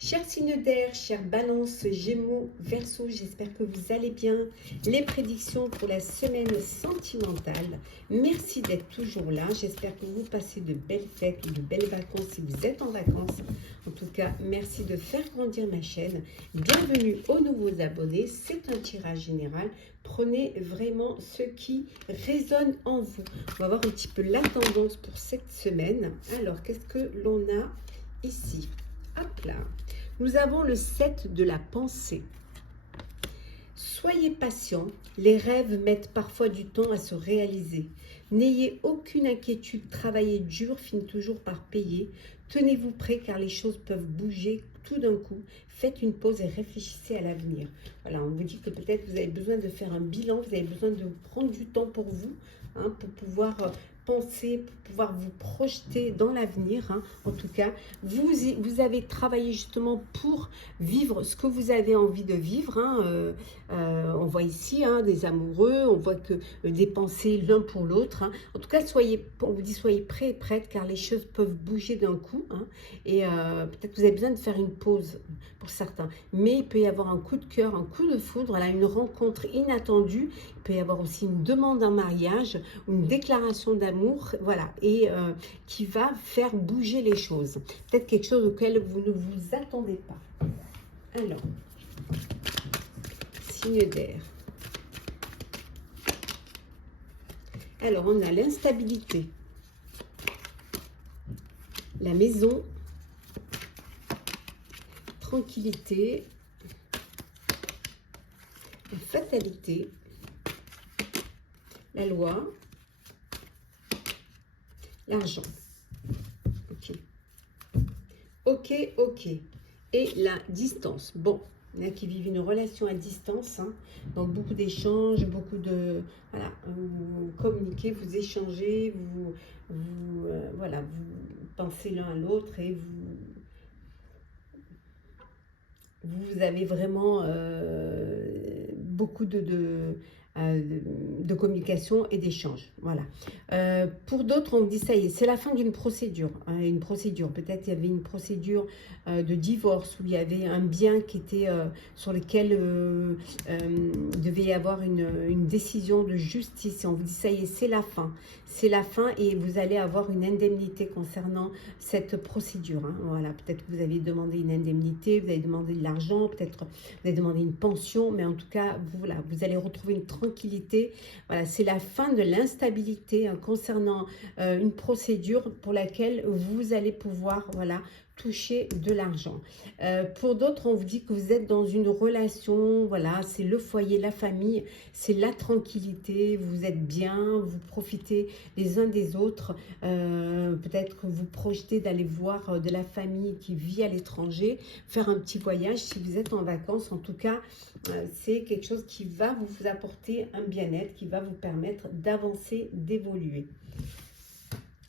Chers signes d'air, chers balances, gémeaux, verseau, j'espère que vous allez bien. Les prédictions pour la semaine sentimentale. Merci d'être toujours là. J'espère que vous passez de belles fêtes ou de belles vacances si vous êtes en vacances. En tout cas, merci de faire grandir ma chaîne. Bienvenue aux nouveaux abonnés. C'est un tirage général. Prenez vraiment ce qui résonne en vous. On va voir un petit peu la tendance pour cette semaine. Alors, qu'est-ce que l'on a ici? Hop là. Nous avons le 7 de la pensée. Soyez patient, les rêves mettent parfois du temps à se réaliser. N'ayez aucune inquiétude, travailler dur finit toujours par payer. Tenez-vous prêt car les choses peuvent bouger tout d'un coup. Faites une pause et réfléchissez à l'avenir. Voilà, on vous dit que peut-être vous avez besoin de faire un bilan, vous avez besoin de prendre du temps pour vous, pour pouvoir penser, pour pouvoir vous projeter dans l'avenir. En tout cas, vous avez travaillé justement pour vivre ce que vous avez envie de vivre. On voit ici des amoureux, on voit que des pensées l'un pour l'autre. En tout cas, on vous dit soyez prêts et prêtes car les choses peuvent bouger d'un coup. Et peut-être que vous avez besoin de faire une pause pour certains. Mais il peut y avoir un coup de cœur, un coup de foudre, là, une rencontre inattendue. Il peut y avoir aussi une demande en mariage, une déclaration d'amour, voilà, et qui va faire bouger les choses. Peut-être quelque chose auquel vous ne vous attendez pas. Alors, signe d'air. Alors, on a l'instabilité, la maison, tranquillité, la fatalité, la loi, l'argent. Ok. Ok, ok. Et la distance. Bon, il y en a qui vivent une relation à distance, donc beaucoup d'échanges, beaucoup de... Voilà, vous communiquez, vous échangez, voilà, vous pensez l'un à l'autre et vous avez vraiment beaucoup de communication et d'échange. Voilà. Pour d'autres, on dit ça y est, c'est la fin d'une procédure. Une procédure. Peut-être il y avait une procédure de divorce où il y avait un bien qui était sur lequel devait y avoir une décision de justice. Et on vous dit ça y est, c'est la fin. C'est la fin et vous allez avoir une indemnité concernant cette procédure. Voilà. Peut-être que vous avez demandé une indemnité, vous avez demandé de l'argent, peut-être vous avez demandé une pension, mais en tout cas, voilà, vous allez retrouver une tranquillité. Voilà, c'est la fin de l'instabilité concernant une procédure pour laquelle vous allez pouvoir, voilà, toucher de l'argent. Pour d'autres, on vous dit que vous êtes dans une relation, voilà, c'est le foyer, la famille, c'est la tranquillité, vous êtes bien, vous profitez les uns des autres. Peut-être que vous projetez d'aller voir de la famille qui vit à l'étranger, faire un petit voyage si vous êtes en vacances. En tout cas, c'est quelque chose qui va vous apporter un bien-être, qui va vous permettre d'avancer, d'évoluer,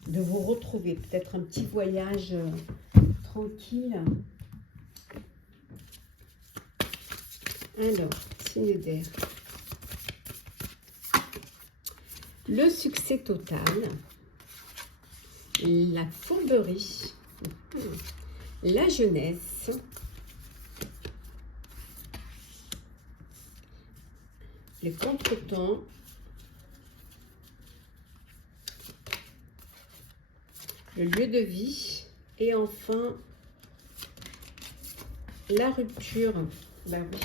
de vous retrouver. Peut-être un petit voyage tranquille. Alors, signe d'air. Le succès total, la fourberie, la jeunesse, les contretemps, le lieu de vie et enfin la rupture. Ben oui.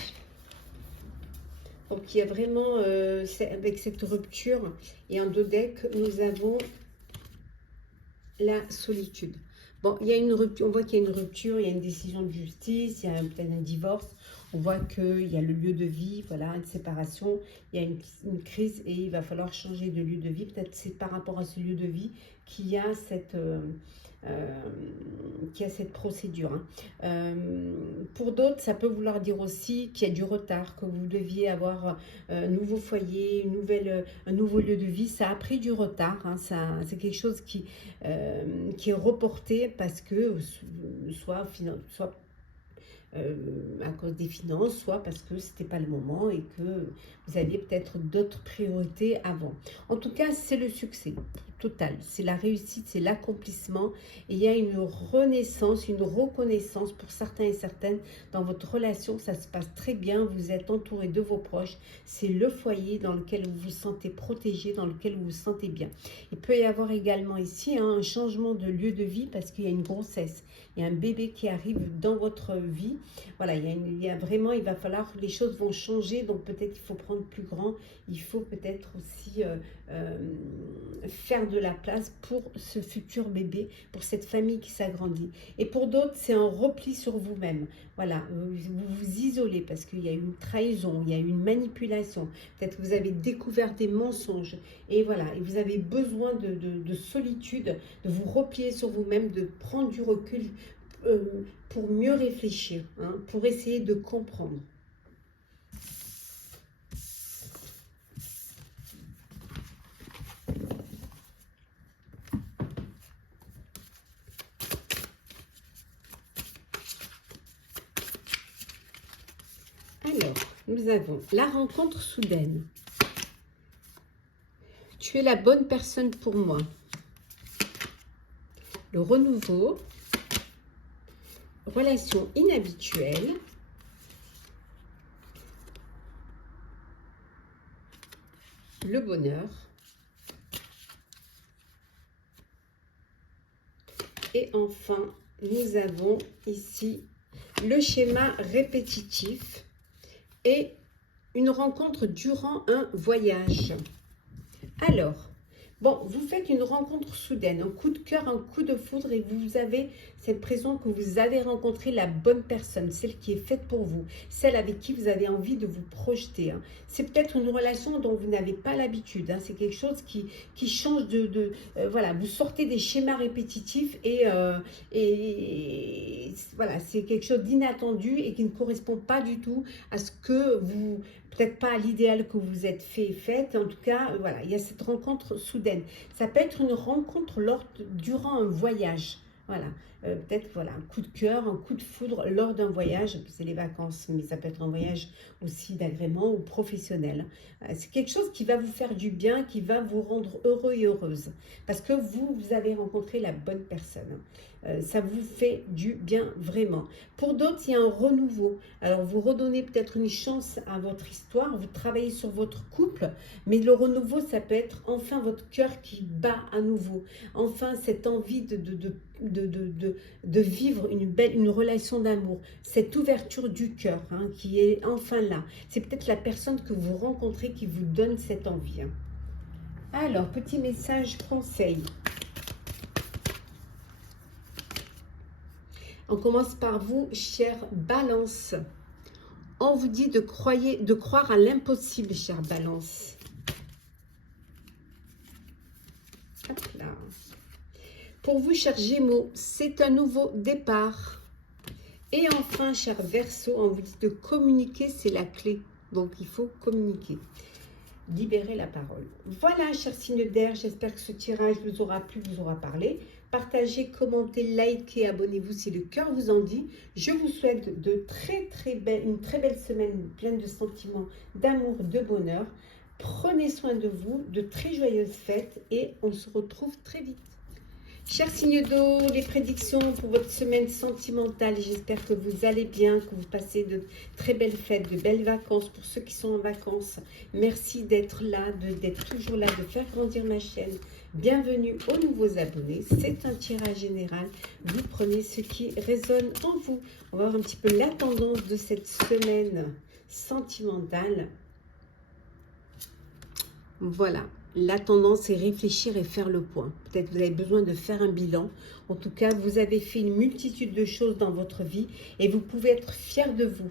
Donc il y a vraiment, avec cette rupture et en dos deck, nous avons la solitude. Bon, il y a une rupture, on voit qu'il y a une rupture, il y a une décision de justice, il y a peut-être un divorce, on voit qu'il y a le lieu de vie, voilà, une séparation, il y a une crise et il va falloir changer de lieu de vie. Peut-être c'est par rapport à ce lieu de vie qu'il y a cette procédure. Pour d'autres, ça peut vouloir dire aussi qu'il y a du retard, que vous deviez avoir un nouveau foyer, un nouveau lieu de vie. Ça a pris du retard, c'est quelque chose qui est reporté parce que soit à cause des finances, soit parce que ce n'était pas le moment et que vous aviez peut-être d'autres priorités avant. En tout cas, c'est le succès total, c'est la réussite, c'est l'accomplissement. Et il y a une renaissance, une reconnaissance pour certains et certaines dans votre relation. Ça se passe très bien, vous êtes entouré de vos proches. C'est le foyer dans lequel vous vous sentez protégé, dans lequel vous vous sentez bien. Il peut y avoir également ici un changement de lieu de vie parce qu'il y a une grossesse. Il y a un bébé qui arrive dans votre vie. Voilà, il y a vraiment, il va falloir, les choses vont changer. Donc peut-être il faut prendre plus grand. Il faut peut-être aussi faire de la place pour ce futur bébé, pour cette famille qui s'agrandit. Et pour d'autres, c'est un repli sur vous-même. Voilà, vous vous isolez parce qu'il y a eu une trahison, il y a eu une manipulation. Peut-être que vous avez découvert des mensonges. Et voilà, et vous avez besoin de solitude, de vous replier sur vous-même, de prendre du recul pour mieux réfléchir, hein, pour essayer de comprendre. Alors, nous avons la rencontre soudaine. Tu es la bonne personne pour moi. Le renouveau. Relation inhabituelle. Le bonheur. Et enfin, nous avons ici le schéma répétitif et une rencontre durant un voyage. Alors, bon, vous faites une rencontre soudaine, un coup de cœur, un coup de foudre et vous avez cette impression que vous avez rencontré la bonne personne, celle qui est faite pour vous, celle avec qui vous avez envie de vous projeter. Hein. C'est peut-être une relation dont vous n'avez pas l'habitude, hein. C'est quelque chose qui change voilà, vous sortez des schémas répétitifs et voilà, c'est quelque chose d'inattendu et qui ne correspond pas du tout à ce que vous... Peut-être pas à l'idéal que vous êtes fait et faite. En tout cas, voilà, il y a cette rencontre soudaine. Ça peut être une rencontre durant un voyage. Voilà, peut-être voilà, un coup de cœur, un coup de foudre lors d'un voyage. C'est les vacances, mais ça peut être un voyage aussi d'agrément ou professionnel. C'est quelque chose qui va vous faire du bien, qui va vous rendre heureux et heureuse. Parce que vous avez rencontré la bonne personne. Ça vous fait du bien vraiment. Pour d'autres, il y a un renouveau. Alors, vous redonnez peut-être une chance à votre histoire, vous travaillez sur votre couple, mais le renouveau, ça peut être enfin votre cœur qui bat à nouveau. Enfin, cette envie de vivre une relation d'amour, cette ouverture du cœur hein, qui est enfin là. C'est peut-être la personne que vous rencontrez qui vous donne cette envie. Hein. Alors, petit message conseil. On commence par vous, chère Balance. On vous dit de croire à l'impossible, chère Balance. Hop là. Pour vous, chers Gémeaux, c'est un nouveau départ. Et enfin, cher Verseau, on vous dit de communiquer, c'est la clé. Donc, il faut communiquer. Libérer la parole. Voilà, chers signes d'air, j'espère que ce tirage vous aura plu, vous aura parlé. Partagez, commentez, likez, abonnez-vous si le cœur vous en dit. Je vous souhaite une très belle semaine pleine de sentiments, d'amour, de bonheur. Prenez soin de vous, de très joyeuses fêtes et on se retrouve très vite. Chers signes d'eau, les prédictions pour votre semaine sentimentale. J'espère que vous allez bien, que vous passez de très belles fêtes, de belles vacances pour ceux qui sont en vacances. Merci d'être là, d'être toujours là, de faire grandir ma chaîne. Bienvenue aux nouveaux abonnés. C'est un tirage général. Vous prenez ce qui résonne en vous. On va voir un petit peu la tendance de cette semaine sentimentale. Voilà. La tendance est réfléchir et faire le point. Peut-être que vous avez besoin de faire un bilan. En tout cas, vous avez fait une multitude de choses dans votre vie et vous pouvez être fiers de vous.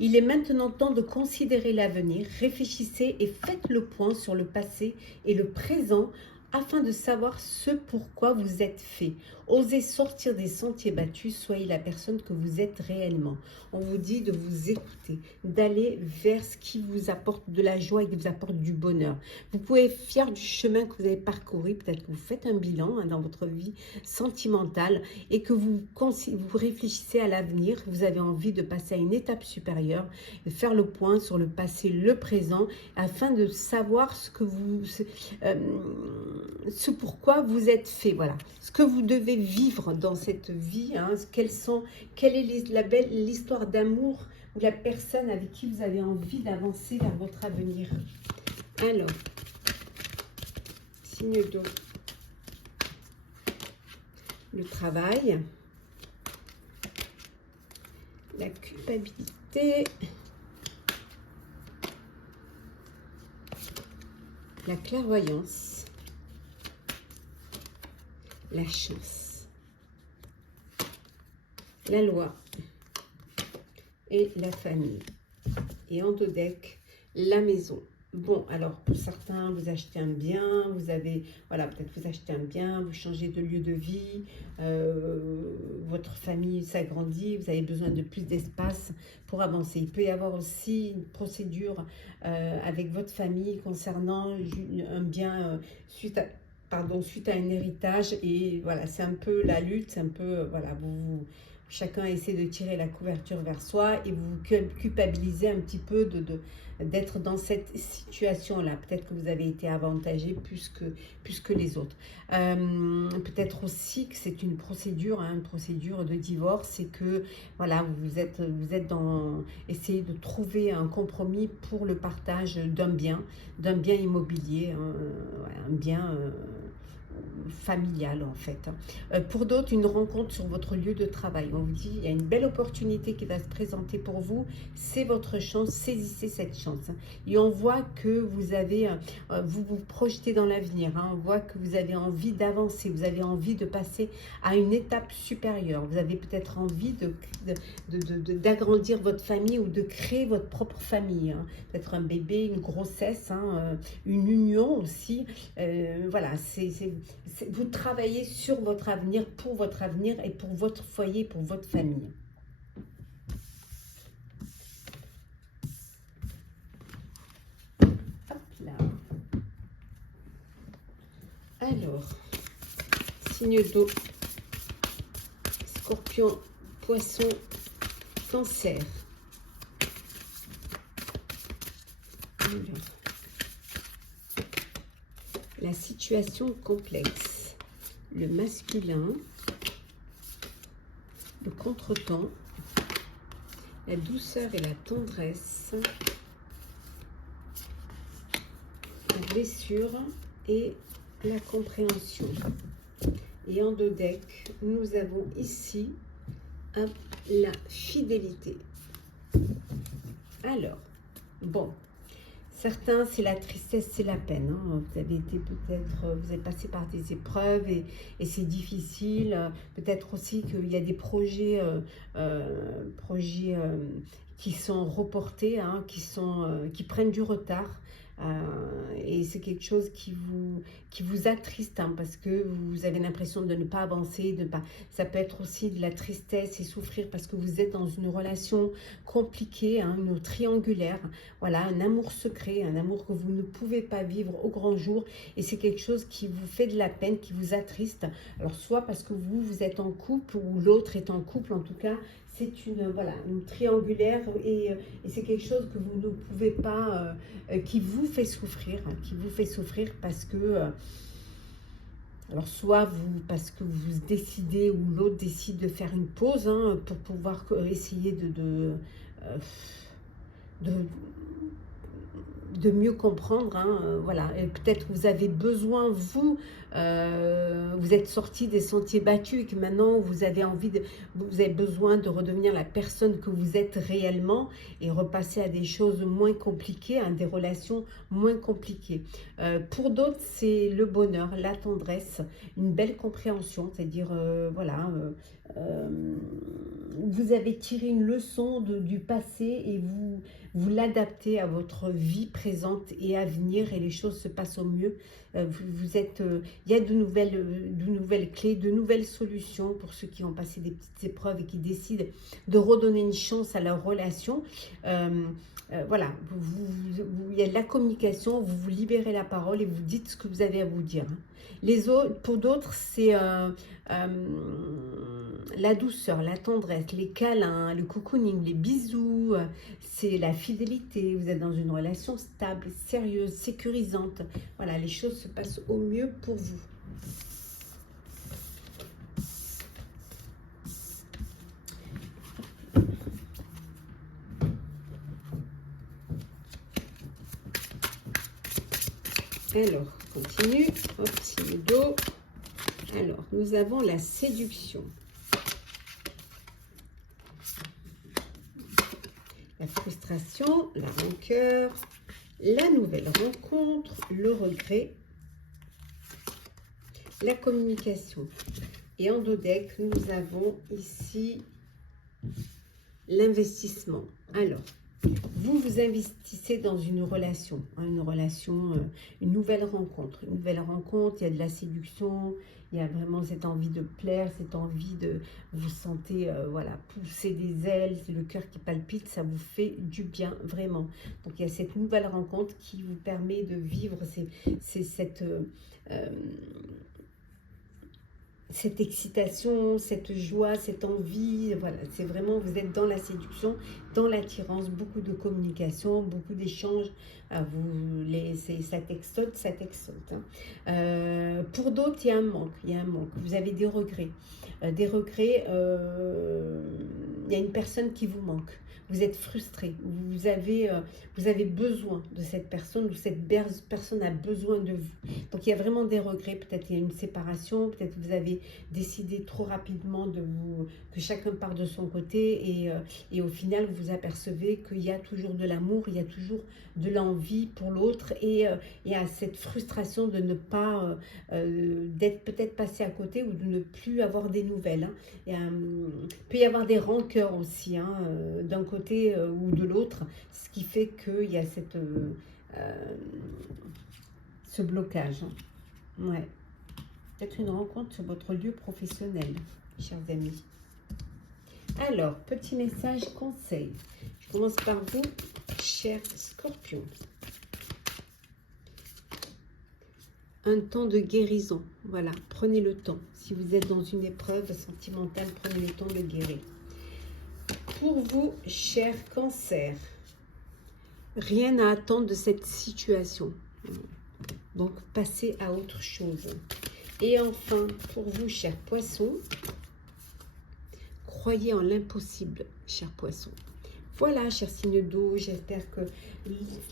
Il est maintenant temps de considérer l'avenir. Réfléchissez et faites le point sur le passé et le présent afin de savoir ce pourquoi vous êtes fait. Osez sortir des sentiers battus, soyez la personne que vous êtes réellement. On vous dit de vous écouter, d'aller vers ce qui vous apporte de la joie et qui vous apporte du bonheur. Vous pouvez être fier du chemin que vous avez parcouru, peut-être que vous faites un bilan dans votre vie sentimentale et que vous réfléchissez à l'avenir, vous avez envie de passer à une étape supérieure, de faire le point sur le passé, le présent, afin de savoir ce pourquoi vous êtes fait, voilà, ce que vous devez vivre dans cette vie, hein, quelle est l'histoire d'amour ou la personne avec qui vous avez envie d'avancer vers votre avenir. Alors, signe d'eau, le travail, la culpabilité, la clairvoyance, la chance, la loi et la famille. Et en deux decks, la maison. Bon, alors pour certains, vous achetez un bien, vous avez, voilà, peut-être vous achetez un bien, vous changez de lieu de vie, votre famille s'agrandit, vous avez besoin de plus d'espace pour avancer. Il peut y avoir aussi une procédure avec votre famille concernant un bien suite à un héritage, et voilà, c'est un peu la lutte, c'est un peu, voilà, chacun essaie de tirer la couverture vers soi et vous culpabilisez un petit peu d'être dans cette situation-là. Peut-être que vous avez été avantagé plus que les autres. Peut-être aussi que c'est une procédure de divorce, et que voilà, vous êtes dans essayer de trouver un compromis pour le partage d'un bien immobilier, un bien familiale en fait. Pour d'autres, une rencontre sur votre lieu de travail. On vous dit, il y a une belle opportunité qui va se présenter pour vous. C'est votre chance, saisissez cette chance. Et on voit que vous avez, vous vous projetez dans l'avenir. On voit que vous avez envie d'avancer, vous avez envie de passer à une étape supérieure. Vous avez peut-être envie d'agrandir votre famille ou de créer votre propre famille. Peut-être un bébé, une grossesse, une union aussi. Voilà, vous travaillez sur votre avenir, pour votre avenir et pour votre foyer, pour votre famille. Hop là. Alors, signe d'eau, Scorpion, Poisson, Cancer. Alors, la situation complexe, le masculin, le contretemps, la douceur et la tendresse, la blessure et la compréhension. Et en deux decks, nous avons ici la fidélité. Alors, bon. Certains, c'est la tristesse, c'est la peine. Vous avez été vous avez passé par des épreuves et c'est difficile. Peut-être aussi qu'il y a des projets, qui sont reportés, qui prennent du retard. Et c'est quelque chose qui vous attriste, parce que vous avez l'impression de ne pas avancer, ça peut être aussi de la tristesse et souffrir parce que vous êtes dans une relation compliquée, une triangulaire, voilà, un amour secret, un amour que vous ne pouvez pas vivre au grand jour, et c'est quelque chose qui vous fait de la peine, qui vous attriste. Alors soit parce que vous êtes en couple ou l'autre est en couple, en tout cas c'est une triangulaire, et c'est quelque chose que vous ne pouvez pas, qui vous fait souffrir, parce que, alors soit parce que vous décidez ou l'autre décide de faire une pause, pour pouvoir essayer de mieux comprendre, voilà, et peut-être vous avez besoin, vous êtes sorti des sentiers battus et que maintenant vous avez besoin de redevenir la personne que vous êtes réellement et repasser à des choses moins compliquées, à des relations moins compliquées. Pour d'autres, c'est le bonheur, la tendresse, une belle compréhension, c'est-à-dire, voilà, vous avez tiré une leçon du passé et vous vous l'adaptez à votre vie présente et à venir et les choses se passent au mieux. Il y a de nouvelles clés, de nouvelles solutions pour ceux qui ont passé des petites épreuves et qui décident de redonner une chance à leur relation. Voilà, il y a de la communication, vous vous libérez la parole et vous dites ce que vous avez à vous dire. Les autres, pour d'autres, c'est la douceur, la tendresse, les câlins, le cocooning, les bisous, c'est la fidélité. Vous êtes dans une relation stable, sérieuse, sécurisante. Voilà, les choses se passent au mieux pour vous. Alors, continue. Hop, signe d'eau. Alors, nous avons la séduction. La frustration, la rancœur, la nouvelle rencontre, le regret, la communication. Et en dos deck, nous avons ici l'investissement. Alors, vous investissez dans une relation, une nouvelle rencontre. Une nouvelle rencontre, il y a de la séduction, il y a vraiment cette envie de plaire, cette envie de vous sentez voilà, pousser des ailes, c'est le cœur qui palpite, ça vous fait du bien, vraiment. Donc il y a cette nouvelle rencontre qui vous permet de vivre cette excitation, cette joie, cette envie, voilà, c'est vraiment, vous êtes dans la séduction, dans l'attirance, beaucoup de communication, beaucoup d'échanges, ça textote, ça textote. Hein. Pour d'autres, il y a un manque, vous avez des regrets, il y a une personne qui vous manque. Vous êtes frustré, vous avez besoin de cette personne, ou cette personne a besoin de vous. Donc il y a vraiment des regrets, peut-être il y a une séparation, peut-être vous avez décidé trop rapidement que chacun part de son côté et au final vous vous apercevez qu'il y a toujours de l'amour, il y a toujours de l'envie pour l'autre et il y a cette frustration de ne pas, d'être peut-être passé à côté ou de ne plus avoir des nouvelles. Hein. Il peut y avoir des rancœurs aussi, hein, d'un côté ou de l'autre, ce qui fait qu'il y a ce blocage. Hein. Ouais. Peut-être une rencontre sur votre lieu professionnel, chers amis. Alors, petit message conseil. Je commence par vous, chers scorpions. Un temps de guérison. Voilà, prenez le temps. Si vous êtes dans une épreuve sentimentale, prenez le temps de guérir. Pour vous, chers cancers, rien à attendre de cette situation. Donc, passez à autre chose. Et enfin, pour vous, chers poissons, croyez en l'impossible, chers poissons. Voilà, chers signes d'eau, j'espère que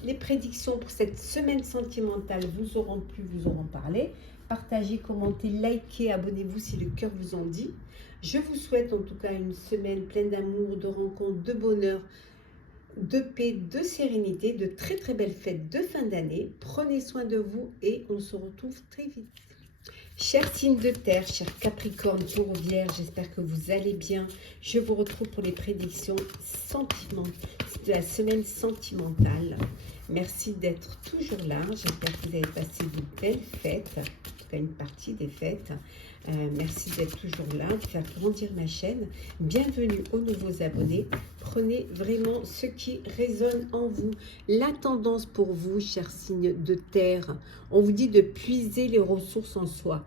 les prédictions pour cette semaine sentimentale vous auront plu, vous auront parlé. Partagez, commentez, likez, abonnez-vous si le cœur vous en dit. Je vous souhaite en tout cas une semaine pleine d'amour, de rencontres, de bonheur, de paix, de sérénité, de très très belles fêtes de fin d'année. Prenez soin de vous et on se retrouve très vite. Chers signes de terre, chers Capricorne, Taureau, Vierge, j'espère que vous allez bien. Je vous retrouve pour les prédictions de la semaine sentimentale. Merci d'être toujours là. J'espère que vous avez passé de belles fêtes, en tout cas une partie des fêtes. Merci d'être toujours là, de faire grandir ma chaîne. Bienvenue aux nouveaux abonnés. Prenez vraiment ce qui résonne en vous. La tendance pour vous, chers signes de terre, on vous dit de puiser les ressources en soi.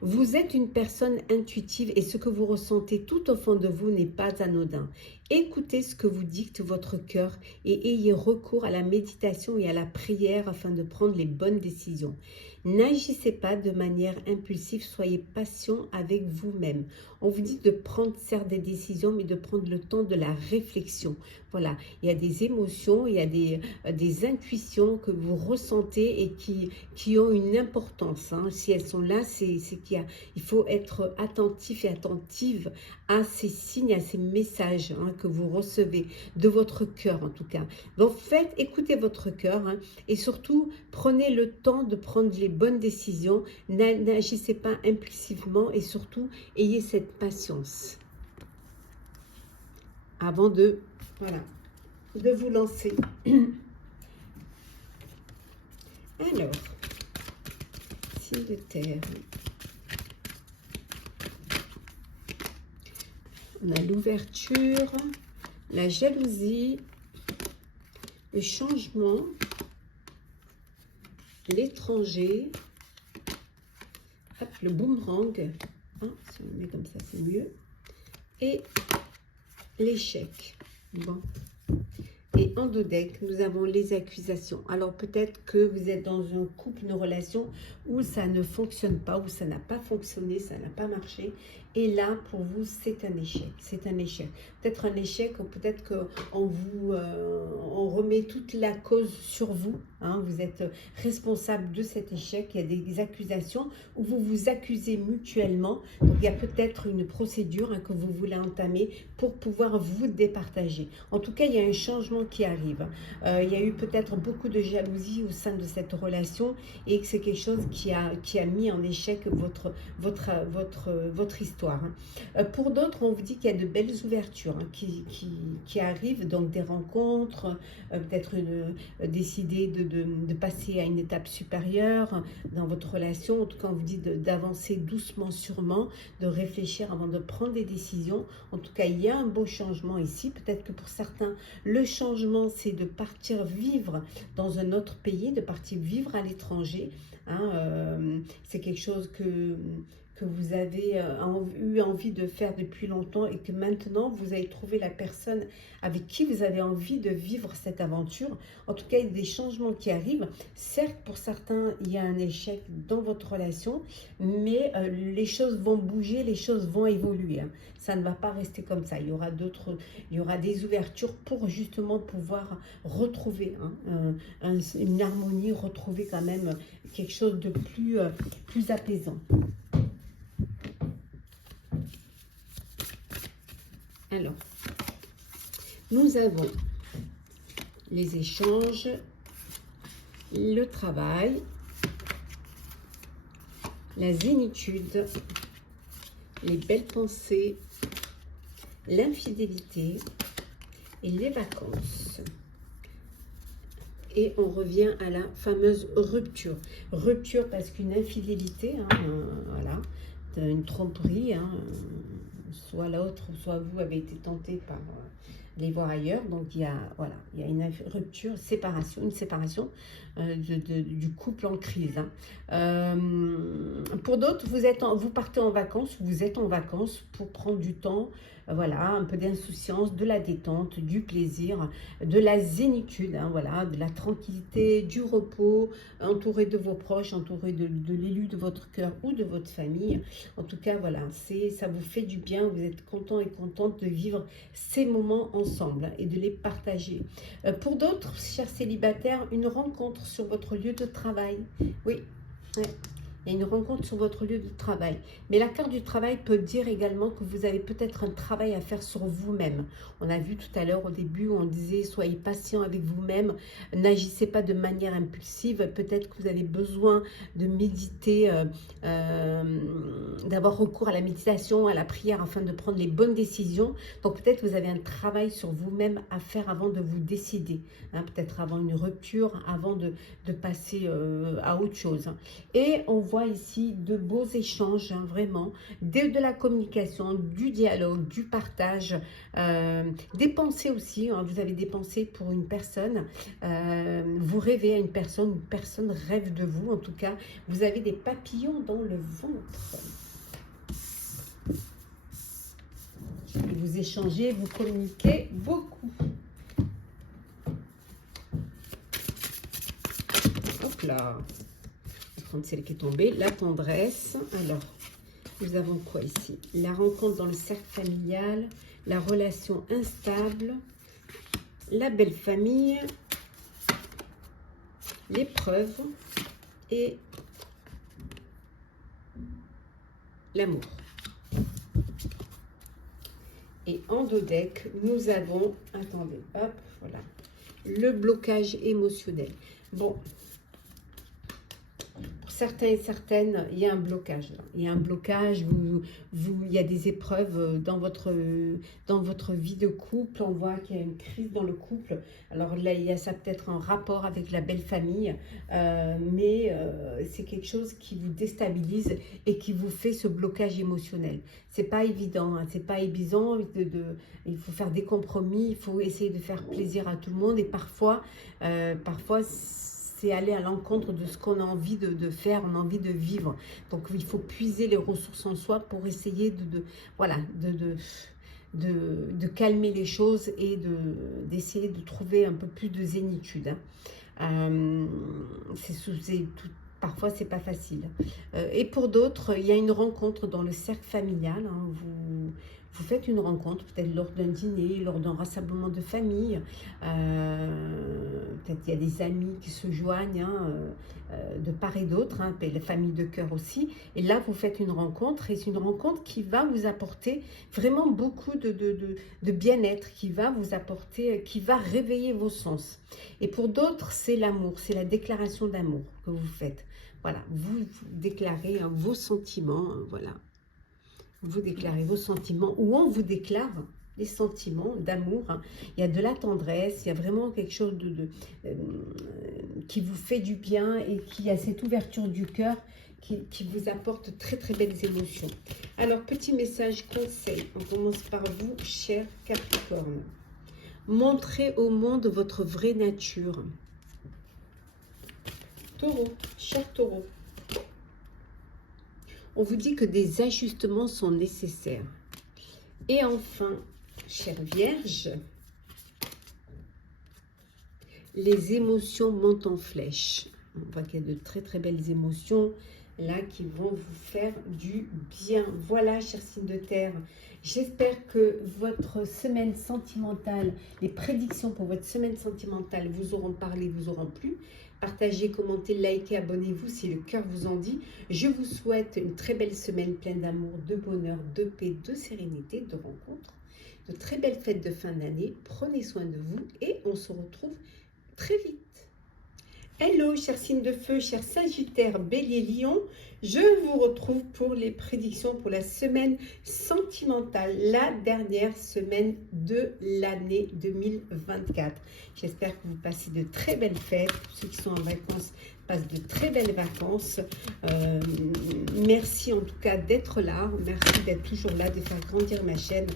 Vous êtes une personne intuitive et ce que vous ressentez tout au fond de vous n'est pas anodin. Écoutez ce que vous dicte votre cœur et ayez recours à la méditation et à la prière afin de prendre les bonnes décisions. N'agissez pas de manière impulsive, soyez patient avec vous-même. On vous dit de prendre certes des décisions, mais de prendre le temps de la réflexion. Voilà, il y a des émotions, il y a des intuitions que vous ressentez et qui ont une importance. Hein. Si elles sont là, c'est il faut être attentif et attentive à ces signes, à ces messages hein, que vous recevez de votre cœur en tout cas. Donc écoutez votre cœur hein, et surtout prenez le temps de prendre les bonnes décisions. N'agissez pas impulsivement et surtout ayez cette patience avant de... Voilà. de vous lancer. Alors, signe de terre. On a l'ouverture, la jalousie, le changement, l'étranger, le boomerang, hein, si on le met comme ça c'est mieux, et l'échec. Bon. Et en dos deck, nous avons les accusations. Alors peut-être que vous êtes dans un couple, une relation où ça ne fonctionne pas, où ça n'a pas fonctionné, ça n'a pas marché. Et là, pour vous, c'est un échec. C'est un échec. Peut-être un échec, ou peut-être qu'on on remet toute la cause sur vous. Hein, vous êtes responsable de cet échec. Il y a des accusations où vous vous accusez mutuellement. Donc il y a peut-être une procédure que vous voulez entamer pour pouvoir vous départager. En tout cas, il y a un changement qui arrive. Il y a eu peut-être beaucoup de jalousie au sein de cette relation et que c'est quelque chose qui a mis en échec votre histoire. Pour d'autres, on vous dit qu'il y a de belles ouvertures qui arrivent, donc des rencontres, peut-être décider de passer à une étape supérieure dans votre relation. En tout cas, on vous dit d'avancer doucement, sûrement, de réfléchir avant de prendre des décisions. En tout cas, il y a un beau changement ici. Peut-être que pour certains, le changement, c'est de partir vivre dans un autre pays, de partir vivre à l'étranger. Hein, c'est quelque chose que vous avez eu envie de faire depuis longtemps et que maintenant vous avez trouvé la personne avec qui vous avez envie de vivre cette aventure. En tout cas, il y a des changements qui arrivent. Certes, pour certains, il y a un échec dans votre relation, mais les choses vont bouger, les choses vont évoluer. Hein. Ça ne va pas rester comme ça. Il y aura des ouvertures pour justement pouvoir retrouver une harmonie, retrouver quand même quelque chose de plus apaisant. Alors, nous avons les échanges, le travail, la zénitude, les belles pensées, l'infidélité et les vacances. Et on revient à la fameuse rupture. Rupture parce qu'une infidélité, voilà, une tromperie, soit l'autre, soit vous avez été tenté par les voir ailleurs. Donc il y a une rupture, une séparation du couple en crise. Pour d'autres, vous partez en vacances, vous êtes en vacances pour prendre du temps. Voilà, un peu d'insouciance, de la détente, du plaisir, de la zénitude, voilà, de la tranquillité, du repos, entouré de vos proches, entouré de l'élu de votre cœur ou de votre famille. En tout cas, voilà, ça vous fait du bien, vous êtes content et contente de vivre ces moments ensemble et de les partager. Pour d'autres, chers célibataires, une rencontre sur votre lieu de travail. Oui, ouais. Il y a une rencontre sur votre lieu de travail. Mais la carte du travail peut dire également que vous avez peut-être un travail à faire sur vous-même. On a vu tout à l'heure au début où on disait soyez patient avec vous-même, n'agissez pas de manière impulsive. Peut-être que vous avez besoin de méditer, d'avoir recours à la méditation, à la prière afin de prendre les bonnes décisions. Donc peut-être que vous avez un travail sur vous-même à faire avant de vous décider. Peut-être avant une rupture, avant de passer à autre chose. Et on voit ici de beaux échanges, vraiment, de la communication, du dialogue, du partage, des pensées aussi. Vous avez des pensées pour une personne, vous rêvez à une personne rêve de vous. En tout cas, vous avez des papillons dans le ventre. Et vous échangez, vous communiquez beaucoup. Hop là. Celle qui est tombée, la tendresse. Alors, nous avons quoi ici? La rencontre dans le cercle familial, la relation instable, la belle famille, l'épreuve et l'amour. Et en dos deck, nous avons, attendez, hop, voilà, le blocage émotionnel. Bon. certains et certaines, il y a un blocage. Il y a un blocage, il y a des épreuves dans votre vie de couple. On voit qu'il y a une crise dans le couple. Alors là, il y a ça peut-être en rapport avec la belle famille, mais c'est quelque chose qui vous déstabilise et qui vous fait ce blocage émotionnel. C'est pas évident, hein, c'est pas évident. Il faut faire des compromis, il faut essayer de faire plaisir à tout le monde et parfois c'est aller à l'encontre de ce qu'on a envie de faire, on a envie de vivre. Donc, il faut puiser les ressources en soi pour essayer voilà, de calmer les choses et d'essayer de trouver un peu plus de zénitude. Hein. Parfois, c'est pas facile. Et pour d'autres, il y a une rencontre dans le cercle familial. Hein, vous faites une rencontre, peut-être lors d'un dîner, lors d'un rassemblement de famille. Peut-être il y a des amis qui se joignent de part et d'autre, hein, la famille de cœur aussi. Et là, vous faites une rencontre et c'est une rencontre qui va vous apporter vraiment beaucoup de bien-être, qui va vous apporter, qui va réveiller vos sens. Et pour d'autres, c'est l'amour, c'est la déclaration d'amour que vous faites. Voilà, vous déclarez vos sentiments, voilà. Vous déclarez vos sentiments ou on vous déclare les sentiments d'amour. Hein. Il y a de la tendresse, il y a vraiment quelque chose qui vous fait du bien et qui a cette ouverture du cœur qui vous apporte très très belles émotions. Alors, petit message conseil, on commence par vous, cher Capricorne. Montrez au monde votre vraie nature. Taureau, cher Taureau. On vous dit que des ajustements sont nécessaires. Et enfin, chère Vierge, les émotions montent en flèche. On voit qu'il y a de très très belles émotions là qui vont vous faire du bien. Voilà, chers signes de terre. J'espère que votre semaine sentimentale, les prédictions pour votre semaine sentimentale vous auront parlé, vous auront plu. Partagez, commentez, likez, abonnez-vous si le cœur vous en dit. Je vous souhaite une très belle semaine pleine d'amour, de bonheur, de paix, de sérénité, de rencontres, de très belles fêtes de fin d'année. Prenez soin de vous et on se retrouve très vite. Hello, chers signes de feu, chers Sagittaires, Bélier, Lion. Je vous retrouve pour les prédictions pour la semaine sentimentale, la dernière semaine de l'année 2024. J'espère que vous passez de très belles fêtes. Pour ceux qui sont en vacances, passent de très belles vacances. Merci en tout cas d'être là. Merci d'être toujours là, de faire grandir ma chaîne.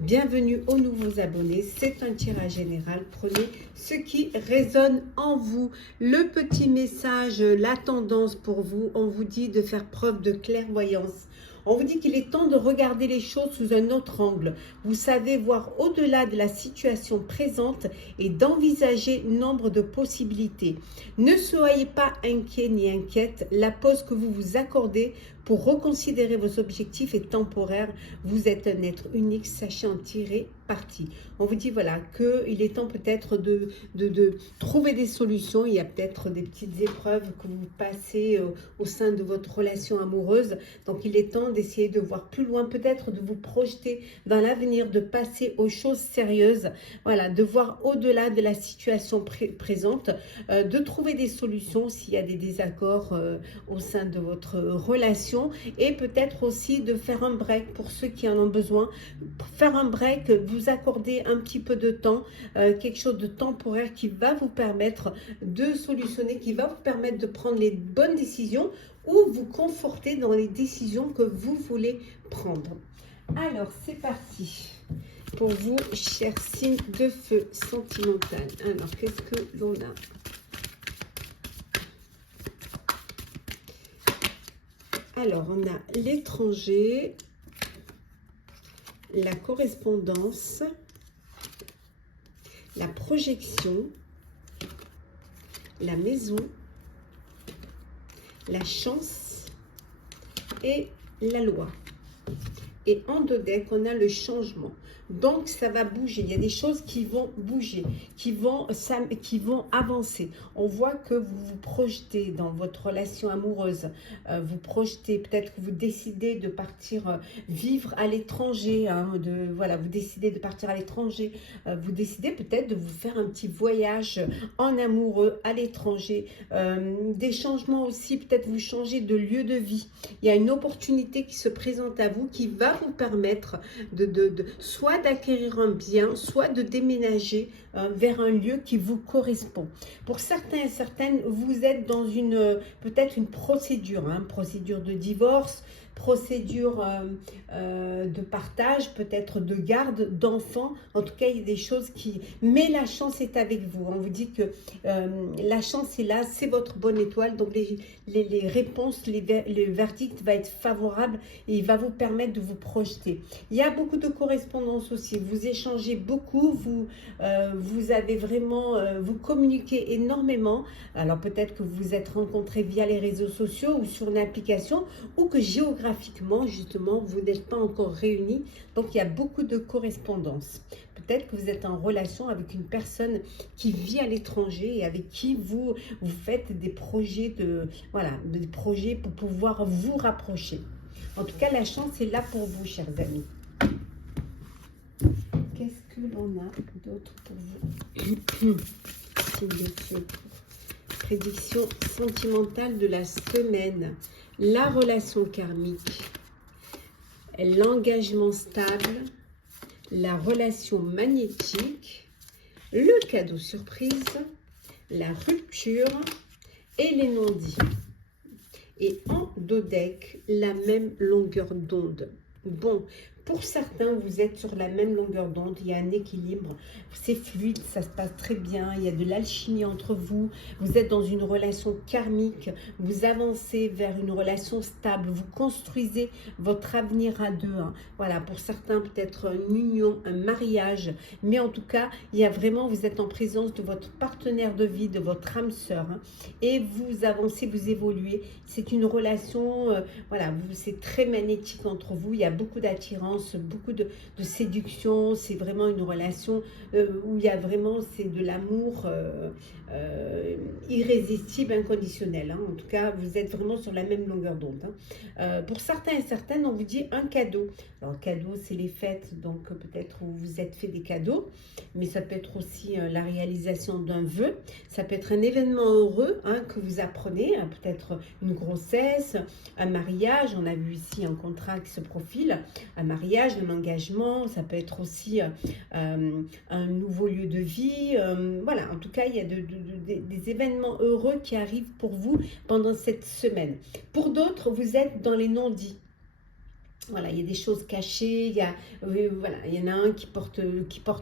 Bienvenue aux nouveaux abonnés. C'est un tirage général. Prenez ce qui résonne en vous. Le petit message, la tendance pour vous, on vous dit de faire preuve de clairvoyance. On vous dit qu'il est temps de regarder les choses sous un autre angle. Vous savez voir au-delà de la situation présente et d'envisager nombre de possibilités. Ne soyez pas inquiet ni inquiète. La pause que vous vous accordez pour reconsidérer vos objectifs est temporaire. Vous êtes un être unique, sachez en tirer parti. On vous dit voilà qu'il est temps peut-être de trouver des solutions. Il y a peut-être des petites épreuves que vous passez au sein de votre relation amoureuse. Donc il est temps d'essayer de voir plus loin, peut-être de vous projeter dans l'avenir, de passer aux choses sérieuses. Voilà, de voir au-delà de la situation présente, de trouver des solutions s'il y a des désaccords au sein de votre relation et peut-être aussi de faire un break pour ceux qui en ont besoin. Faire un break, vous accorder un petit peu de temps, quelque chose de temporaire qui va vous permettre de solutionner, qui va vous permettre de prendre les bonnes décisions ou vous conforter dans les décisions que vous voulez prendre. Alors, c'est parti pour vous, chers signes de feu sentimental. Alors, qu'est-ce que l'on a ? Alors, on a l'étranger, la correspondance, la projection, la maison, la chance et la loi. Et en deux decks, on a le changement. Donc, ça va bouger. Il y a des choses qui vont bouger, qui vont avancer. On voit que vous vous projetez dans votre relation amoureuse. Vous projetez, peut-être que vous décidez de partir vivre à l'étranger. Hein, voilà, vous décidez de partir à l'étranger. Vous décidez peut-être de vous faire un petit voyage en amoureux à l'étranger. Des changements aussi, peut-être vous changez de lieu de vie. Il y a une opportunité qui se présente à vous qui va vous permettre soit d'acquérir un bien, soit de déménager vers un lieu qui vous correspond. Pour certains et certaines, vous êtes dans peut-être une procédure, hein, procédure de divorce, procédure de partage, peut-être de garde d'enfants. En tout cas, il y a des choses qui... Mais la chance est avec vous. On vous dit que la chance est là, c'est votre bonne étoile. Donc, les réponses, le verdict va être favorable et il va vous permettre de vous projeter. Il y a beaucoup de correspondance aussi. Vous échangez beaucoup, vous avez vraiment... vous communiquez énormément. Alors, peut-être que vous vous êtes rencontrés via les réseaux sociaux ou sur une application ou que géographiquement, justement, vous n'êtes pas encore réunis. Donc, il y a beaucoup de correspondance. Peut-être que vous êtes en relation avec une personne qui vit à l'étranger et avec qui vous faites des projets, voilà, des projets pour pouvoir vous rapprocher. En tout cas, la chance est là pour vous, chers amis. Qu'est-ce que l'on a d'autre pour vous? Prédiction sentimentale de la semaine. La relation karmique, l'engagement stable, la relation magnétique, le cadeau surprise, la rupture et les non-dits. Et en dos deck, la même longueur d'onde. Bon, pour certains, vous êtes sur la même longueur d'onde, il y a un équilibre, c'est fluide, ça se passe très bien, il y a de l'alchimie entre vous, vous êtes dans une relation karmique, vous avancez vers une relation stable, vous construisez votre avenir à deux. Hein. Voilà, pour certains, peut-être une union, un mariage, mais en tout cas, il y a vraiment, vous êtes en présence de votre partenaire de vie, de votre âme sœur, hein, et vous avancez, vous évoluez. C'est une relation, voilà, c'est très magnétique entre vous, il y a beaucoup d'attirance, beaucoup de séduction, c'est vraiment une relation où il y a vraiment, c'est de l'amour irrésistible, inconditionnel. Hein. En tout cas, vous êtes vraiment sur la même longueur d'onde. Hein. Pour certains et certaines, on vous dit un cadeau. Alors, cadeau, c'est les fêtes, donc peut-être vous vous êtes fait des cadeaux, mais ça peut être aussi la réalisation d'un vœu. Ça peut être un événement heureux hein, que vous apprenez, hein, peut-être une grossesse, un mariage. On a vu ici un contrat qui se profile, un mariage, un engagement. Ça peut être aussi un nouveau lieu de vie. Voilà, en tout cas, il y a des événements heureux qui arrivent pour vous pendant cette semaine. Pour d'autres, vous êtes dans les non-dits. Voilà, il y a des choses cachées, il y en a un qui porte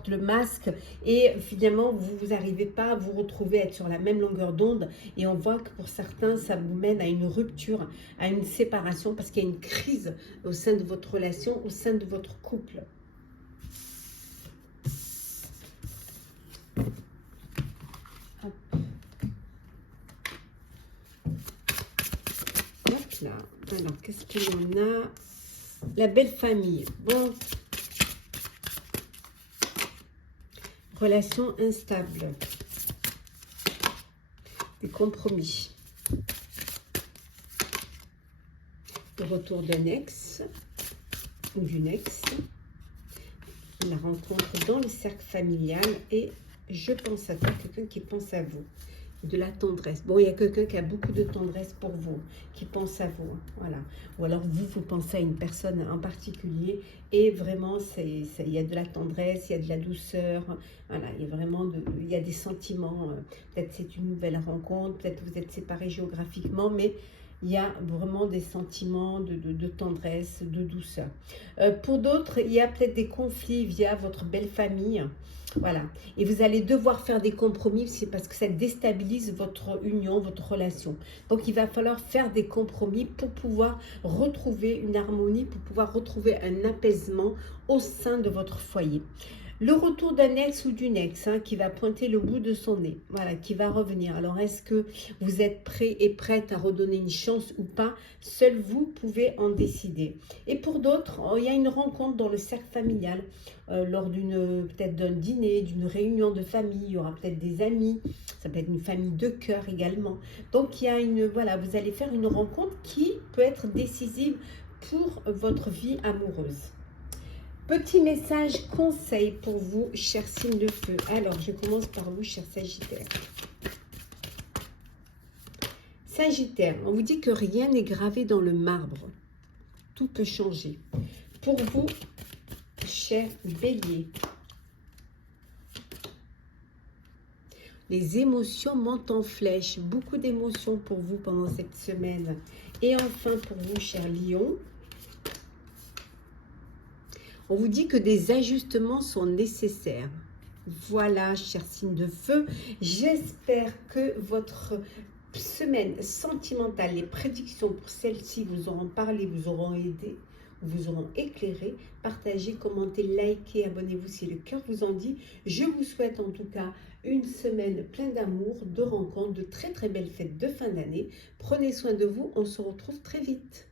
le masque et finalement, vous n'arrivez pas à vous retrouver, à être sur la même longueur d'onde et on voit que pour certains, ça vous mène à une rupture, à une séparation parce qu'il y a une crise au sein de votre relation, au sein de votre couple. Hop. Hop là. Alors, qu'est-ce qu'il y en a? La belle famille. Bon. Relation instable. Des compromis. Le retour d'un ex ou d'une ex. La rencontre dans le cercle familial et je pense à toi, quelqu'un qui pense à vous. De la tendresse. Bon, il y a quelqu'un qui a beaucoup de tendresse pour vous, qui pense à vous, voilà. Ou alors vous pensez à une personne en particulier et vraiment, il y a de la tendresse, il y a de la douceur, voilà, il y a vraiment il y a des sentiments. Peut-être c'est une nouvelle rencontre, peut-être vous êtes séparés géographiquement, mais il y a vraiment des sentiments de tendresse, de douceur. Pour d'autres, il y a peut-être des conflits via votre belle famille. Voilà. Et vous allez devoir faire des compromis, c'est parce que ça déstabilise votre union, votre relation. Donc, il va falloir faire des compromis pour pouvoir retrouver une harmonie, pour pouvoir retrouver un apaisement au sein de votre foyer. Le retour d'un ex ou d'une ex qui va pointer le bout de son nez, voilà, qui va revenir. Alors, est-ce que vous êtes prêt et prête à redonner une chance ou pas? Seul vous pouvez en décider. Et pour d'autres, il y a une rencontre dans le cercle familial, lors peut-être d'un dîner, d'une réunion de famille. Il y aura peut-être des amis, ça peut être une famille de cœur également. Donc, il y a voilà, vous allez faire une rencontre qui peut être décisive pour votre vie amoureuse. Petit message conseil pour vous, chers signes de feu. Alors, je commence par vous, chers Sagittaires. Sagittaire, on vous dit que rien n'est gravé dans le marbre. Tout peut changer. Pour vous, chers Béliers, les émotions montent en flèche. Beaucoup d'émotions pour vous pendant cette semaine. Et enfin, pour vous, chers Lions, on vous dit que des ajustements sont nécessaires. Voilà, chers signes de feu, j'espère que votre semaine sentimentale, les prédictions pour celle-ci vous auront parlé, vous auront aidé, vous auront éclairé. Partagez, commentez, likez, abonnez-vous si le cœur vous en dit. Je vous souhaite en tout cas une semaine pleine d'amour, de rencontres, de très très belles fêtes de fin d'année. Prenez soin de vous, on se retrouve très vite.